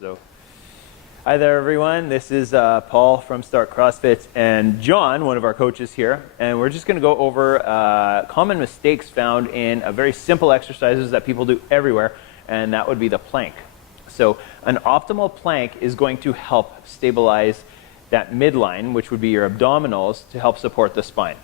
So, hi there everyone, this is Paul from Starke CrossFit and John, one of our coaches here, and we're just going to go over common mistakes found in very simple exercises that people do everywhere, and that would be the plank. So an optimal plank is going to help stabilize that midline, which would be your abdominals, to help support the spine.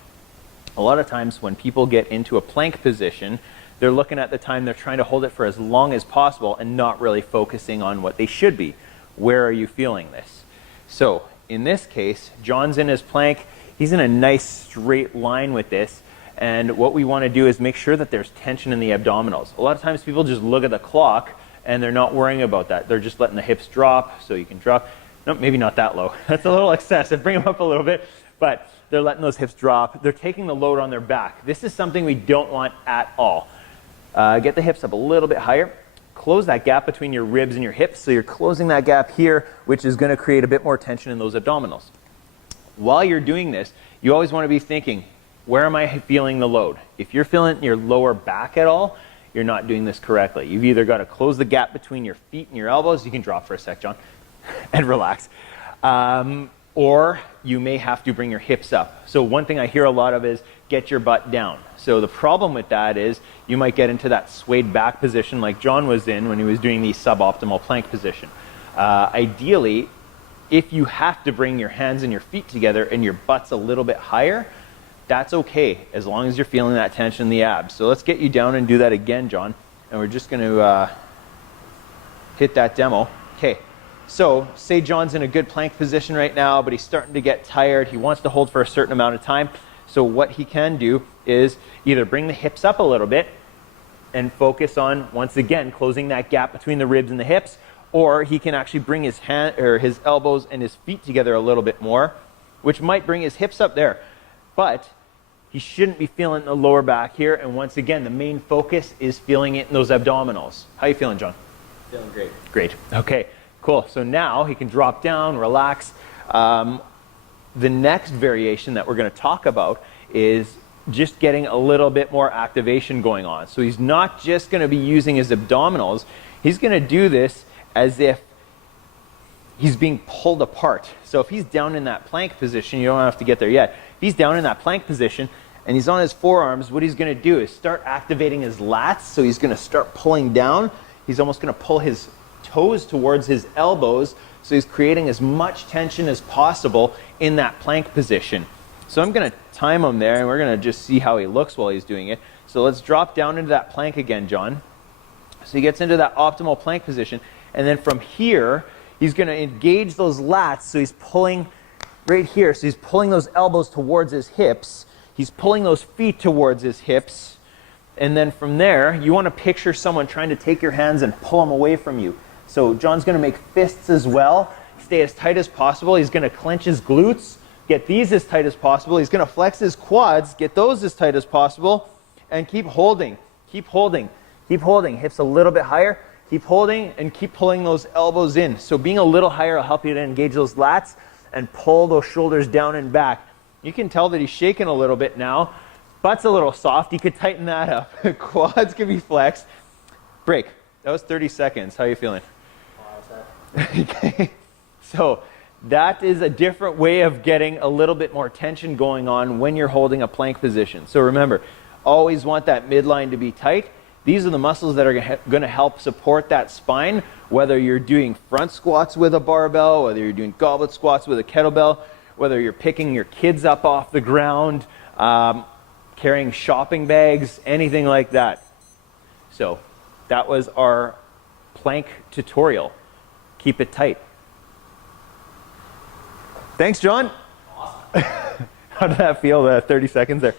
A lot of times when people get into a plank position, they're looking at the time, they're trying to hold it for as long as possible and not really focusing on what they should be. Where are you feeling this? So in this case, John's in his plank. He's in a nice straight line with this. And what we want to do is make sure that there's tension in the abdominals. A lot of times people just look at the clock and they're not worrying about that. They're just letting the hips drop so you can drop. No, maybe not that low. That's a little excessive. Bring them up a little bit. But they're letting those hips drop. They're taking the load on their back. This is something we don't want at all. Get the hips up a little bit higher. Close that gap between your ribs and your hips. So you're closing that gap here, which is going to create a bit more tension in those abdominals. While you're doing this, you always want to be thinking, where am I feeling the load? If you're feeling your lower back at all, you're not doing this correctly. You've either got to close the gap between your feet and your elbows. You can drop for a sec, John, and relax. Or you may have to bring your hips up. So one thing I hear a lot of is get your butt down. So the problem with that is you might get into that swayed back position like John was in when he was doing the suboptimal plank position. Ideally, if you have to bring your hands and your feet together and your butt's a little bit higher, that's okay, as long as you're feeling that tension in the abs. So let's get you down and do that again, John. And we're just going to hit that demo. Okay, so say John's in a good plank position right now, but he's starting to get tired. He wants to hold for a certain amount of time. So what he can do is either bring the hips up a little bit and focus on, once again, closing that gap between the ribs and the hips, or he can actually bring his hand or his elbows and his feet together a little bit more, which might bring his hips up there. But he shouldn't be feeling the lower back here. And once again, the main focus is feeling it in those abdominals. How you feeling, John? Feeling great. Great. Okay, cool. So now he can drop down, relax. The next variation that we're going to talk about is just getting a little bit more activation going on. So he's not just going to be using his abdominals. He's going to do this as if he's being pulled apart. So if he's down in that plank position, you don't have to get there yet. If he's down in that plank position and he's on his forearms, what he's going to do is start activating his lats. So he's going to start pulling down. He's almost going to pull his toes towards his elbows. So he's creating as much tension as possible in that plank position. So I'm going to time him there and we're going to just see how he looks while he's doing it. So let's drop down into that plank again, John. So he gets into that optimal plank position. And then from here, he's going to engage those lats. So he's pulling right here. So he's pulling those elbows towards his hips. He's pulling those feet towards his hips. And then from there, you want to picture someone trying to take your hands and pull them away from you. So John's going to make fists as well. Stay as tight as possible. He's going to clench his glutes. Get these as tight as possible. He's going to flex his quads. Get those as tight as possible. And keep holding. Keep holding. Keep holding. Hips a little bit higher. Keep holding and keep pulling those elbows in. So being a little higher will help you to engage those lats and pull those shoulders down and back. You can tell that he's shaking a little bit now. Butt's a little soft. You could tighten that up. Quads can be flexed. Break. That was 30 seconds. How are you feeling? Okay. So that is a different way of getting a little bit more tension going on when you're holding a plank position. So remember, always want that midline to be tight. These are the muscles that are going to help support that spine, whether you're doing front squats with a barbell, whether you're doing goblet squats with a kettlebell, whether you're picking your kids up off the ground, carrying shopping bags, anything like that. So that was our plank tutorial. Keep it tight. Thanks, John. Awesome. How did that feel, 30 seconds there?